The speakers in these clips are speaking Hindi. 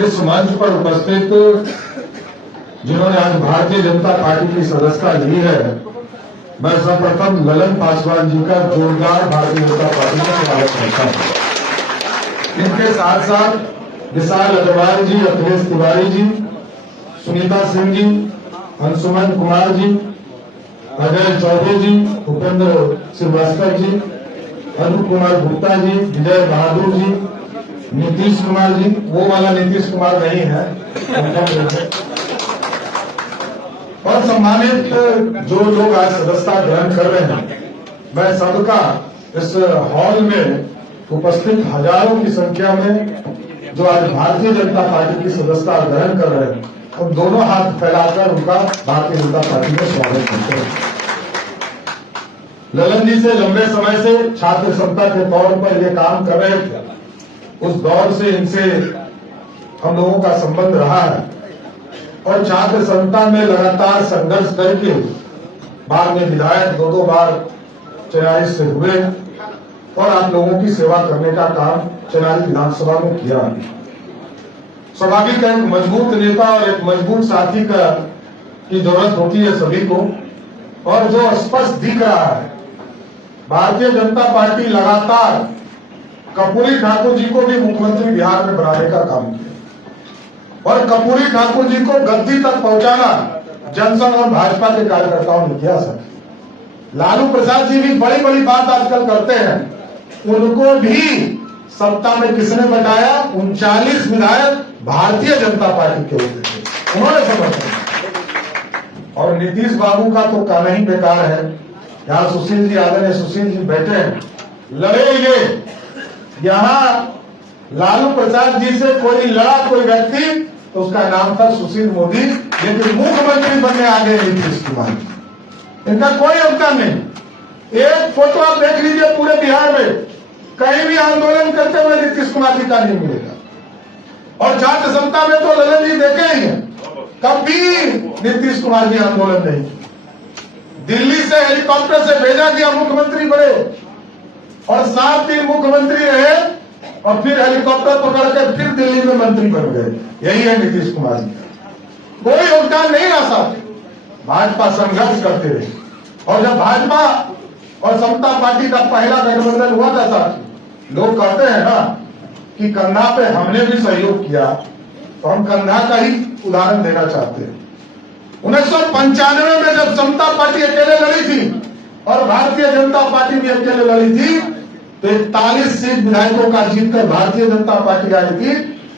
इस मंच पर उपस्थित जिन्होंने आज भारतीय जनता पार्टी की सदस्यता ली है, मैं सर्वप्रथम ललन पासवान जी का जोरदार भारतीय जनता पार्टी में स्वागत करता हूं। इनके साथ साथ विशाल अग्रवाल जी, अखिलेश तिवारी जी, सुनीता सिंह जी, अंशुमन कुमार जी, अजय चौधरी जी, उपेंद्र श्रीवास्तव जी, अरुण कुमार गुप्ता जी, विजय बहादुर जी, नीतीश कुमार जी, वो वाला नीतीश कुमार नहीं है, और सम्मानित जो लोग आज सदस्यता ग्रहण कर रहे हैं, मैं सबका इस हॉल में उपस्थित हजारों की संख्या में जो आज भारतीय जनता पार्टी की सदस्यता ग्रहण कर रहे हैं, उन दोनों हाथ फैलाकर उनका भारतीय जनता पार्टी में स्वागत करते हैं। ललन जी से लंबे समय से छात्र संस्था के तौर पर ये काम कर रहे थे, उस दौर से इनसे हम लोगों का संबंध रहा है और छात्र संस्था में लगातार संघर्ष करके बाद में विधायक दो बार चुनाव से हुए और आप लोगों की सेवा करने का काम चुनावी विधानसभा में किया। स्वाभाविक है, एक मजबूत नेता और एक मजबूत साथी की जरूरत होती है सभी को, और जो स्पष्ट दिख रहा है, भारतीय जनता पार्टी लगातार कर्पूरी ठाकुर जी को भी मुख्यमंत्री बिहार में बनाने का काम किया और कर्पूरी ठाकुर जी को गद्दी तक पहुंचाना जनसंघ और भाजपा के कार्यकर्ताओं ने किया सर। लालू प्रसाद जी भी बड़ी बड़ी बात आजकल करते हैं, उनको भी सत्ता में किसने बैठाया? 39 विधायक भारतीय जनता पार्टी के होते थे, उन्होंने समर्थन। और नीतीश बाबू का तो कहना ही बेकार है। यहाँ सुशील जी आदरणीय सुशील जी बैठे हैं, लड़े ये यहाँ लालू प्रसाद जी से कोई लड़ा कोई व्यक्ति तो उसका नाम था सुशील मोदी, लेकिन मुख्यमंत्री बनने आ गए नीतीश कुमार। इनका कोई योगदान नहीं। एक फोटो आप देख लीजिए पूरे बिहार में, कहीं भी आंदोलन करते हुए नीतीश कुमार जी का नहीं मिलेगा। और छात्र संस्था में तो ललन जी देखे ही हैं, कभी नीतीश कुमार जी आंदोलन नहीं। दिल्ली से हेलीकॉप्टर से भेजा गया, मुख्यमंत्री बने और 7 दिन मुख्यमंत्री रहे और फिर हेलीकॉप्टर पकड़ के फिर दिल्ली में मंत्री बन गए। यही है नीतीश कुमार जी का, कोई योगदान नहीं रहा साथ। भाजपा संघर्ष करते रहे और जब भाजपा और समता पार्टी का पहला गठबंधन हुआ था साथ, लोग कहते हैं ना कि कंधा पे हमने भी सहयोग किया, तो हम कंधा का ही उदाहरण देना चाहते हैं। 1995 में जब समता पार्टी अकेले लड़ी थी और भारतीय जनता पार्टी भी अकेले लड़ी थी, तो 41 सीट विधायकों का जीतकर भारतीय जनता पार्टी आई थी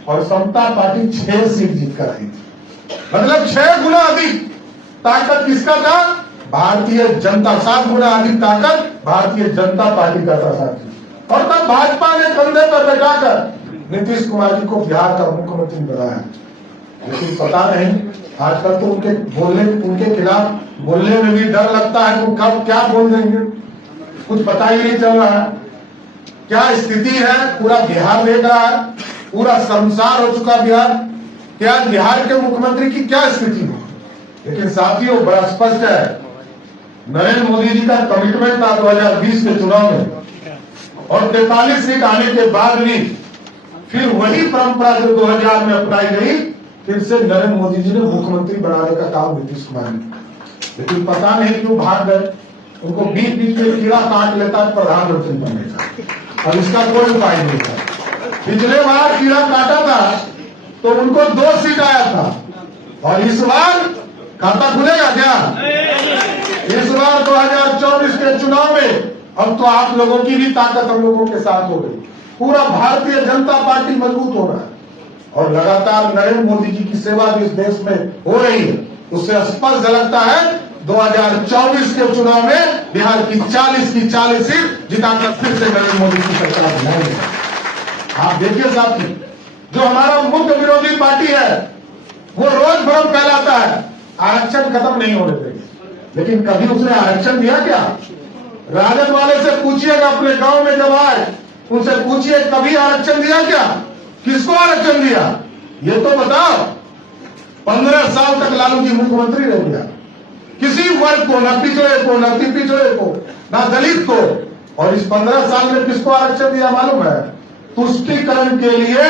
और समता पार्टी 6 सीट जीतकर आई थी। मतलब 6 गुना अधिक ताकत किसका था? भारतीय जनता। 7 गुना अधिक ताकत भारतीय जनता पार्टी का था साथी। और तब भाजपा ने कंधे पर बैठाकर नीतीश कुमार जी को बिहार का मुख्यमंत्री बनाया। लेकिन पता नहीं, आजकल तो उनके खिलाफ बोलने में भी डर लगता है, वो कब क्या बोल देंगे, कुछ पता ही नहीं चल रहा है। क्या स्थिति है पूरा बिहार देख रहा है, पूरा संसार हो चुका बिहार। क्या बिहार के मुख्यमंत्री की क्या स्थिति है? लेकिन साथियों, बड़ा स्पष्ट है, नरेंद्र मोदी जी का कमिटमेंट था 2020 के चुनाव में, और 43 सीट आने के बाद भी फिर वही परंपरा जो 2000 में अपनाई गई, फिर से नरेंद्र मोदी जी ने मुख्यमंत्री बनाने का काम नीतीश कुमार ने। लेकिन पता नहीं क्यों भाग गए, उनको बीच बीच में कीड़ा काट लेता है प्रधानमंत्री बनने का, और इसका कोई उपाय नहीं था। पिछले बार कीड़ा काटा था तो उनको 2 सीट आया था, और इस बार खाता खुलेगा क्या? इस बार 2024 के चुनाव में अब तो आप लोगों की भी ताकत हम लोगों के साथ हो गई। पूरा भारतीय जनता पार्टी मजबूत हो रहा है और लगातार नरेंद्र मोदी जी की सेवा भी इस देश में हो रही है। उससे स्पष्ट झलकता है 2024 के चुनाव में बिहार की 40 की 40 सीट जिताकर फिर से नरेंद्र मोदी की सरकार बनाएंगे। आप देखिए साथी, जो हमारा मुख्य विरोधी पार्टी है वो रोज भ्रम फैलाता है आरक्षण खत्म नहीं होने देंगे, लेकिन कभी उसने आरक्षण दिया क्या? राजद वाले से पूछिएगा, अपने गांव में जब आए उनसे पूछिए कभी आरक्षण दिया क्या? किसको आरक्षण दिया ये तो बताओ। 15 साल तक लालू जी मुख्यमंत्री रह गया, किसी वर्ग को, न पिछड़े को, न अति पिछड़े को, न दलित को, और इस 15 साल में किसको आरक्षण दिया मालूम है? तुष्टीकरण के लिए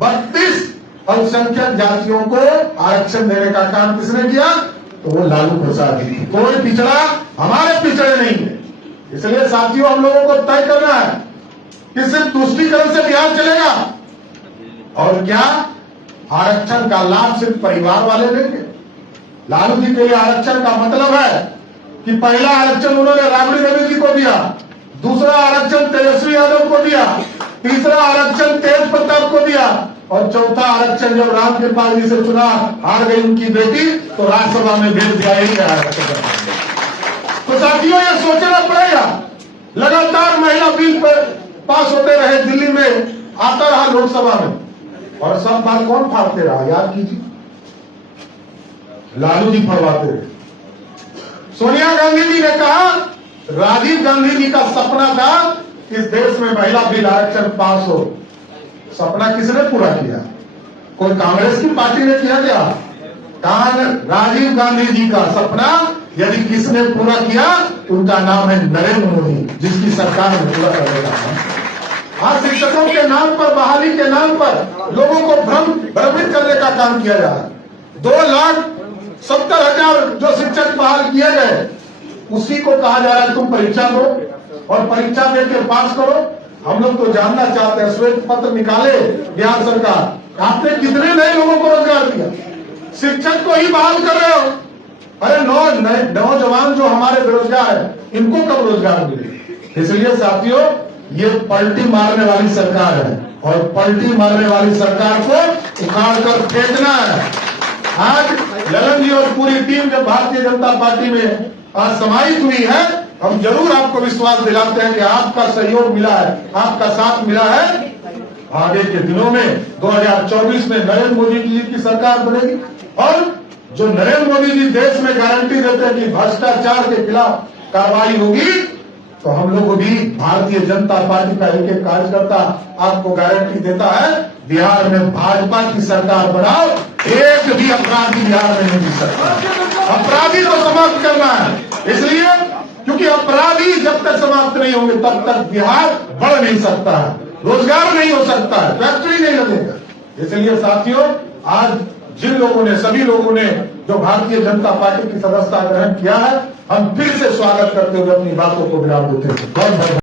32 अल्पसंख्यक जातियों को आरक्षण देने का काम किसने किया? तो वो लालू प्रसाद जी। कोई पिछड़ा हमारे पिछड़े नहीं है। इसलिए साथियों, हम लोगों को तय करना है कि सिर्फ तुष्टीकरण से बिहार चलेगा और क्या आरक्षण का लाभ सिर्फ परिवार वाले लेंगे? लालू जी के लिए आरक्षण का मतलब है कि पहला आरक्षण उन्होंने राबड़ी देवी जी को दिया, दूसरा आरक्षण तेजस्वी यादव को दिया, तीसरा आरक्षण तेज प्रताप को दिया और चौथा आरक्षण जब रामकृपाल जी से चुनाव हार गई उनकी बेटी तो राज्यसभा में भेज दिया। यही आरक्षण। तो साथियों, ये सोचना पड़ेगा। लगातार महिला बिल पर पास होते रहे, दिल्ली में आता रहा लोकसभा में, और सब बार कौन फाड़ते रहा? याद कीजिए, लालू जी फरवाते रहे। सोनिया गांधी जी ने कहा, राजीव गांधी जी का सपना था इस देश में महिला बिल आरक्षण पास हो। सपना किसने पूरा किया? कोई कांग्रेस की पार्टी ने किया क्या? राजीव गांधी जी का सपना यदि किसने पूरा किया उनका नाम है नरेंद्र मोदी, जिसकी सरकार ने पूरा करने का काम। आज शिक्षकों के नाम पर, बहाली के नाम पर लोगों को भ्रमित करने का काम किया जा रहा है। 2,70,000 जो शिक्षक बहाल किए गए, उसी को कहा जा रहा है तुम परीक्षा दो और परीक्षा देकर पास करो। हम लोग तो जानना चाहते हैं, श्वेत पत्र निकाले बिहार सरकार, आपने कितने नए लोगों को रोजगार दिया? शिक्षक को ही बहाल कर रहे हो। अरे नौजवान जो हमारे बेरोजगार है, इनको कब रोजगार मिले? इसलिए साथियों, ये पलटी मारने वाली सरकार है और पलटी मारने वाली सरकार को उखाड़ कर फेंकना है। आज ललन जी और पूरी टीम जब भारतीय जनता पार्टी में आज समाहित हुई है, हम जरूर आपको विश्वास दिलाते हैं कि आपका सहयोग मिला है, आपका साथ मिला है। आगे के दिनों में 2024 में नरेंद्र मोदी जी की सरकार बनेगी और जो नरेंद्र मोदी जी देश में गारंटी देते हैं कि भ्रष्टाचार के खिलाफ कार्रवाई होगी, तो हम लोग भी भारतीय जनता पार्टी का एक एक कार्यकर्ता आपको गारंटी देता है, बिहार में भाजपा की सरकार बनाओ, एक भी अपराधी बिहार में नहीं मिल सकता। अपराधी को समाप्त करना है, इसलिए क्योंकि अपराधी जब तक समाप्त नहीं होंगे तब तक बिहार बढ़ नहीं सकता है, रोजगार नहीं हो सकता है, फैक्ट्री नहीं लगेगा। इसलिए साथियों, आज जिन लोगों ने, सभी लोगों ने जो भारतीय जनता पार्टी की सदस्यता ग्रहण किया है, हम फिर से स्वागत करते हुए अपनी बातों को विराम देते हैं। बहुत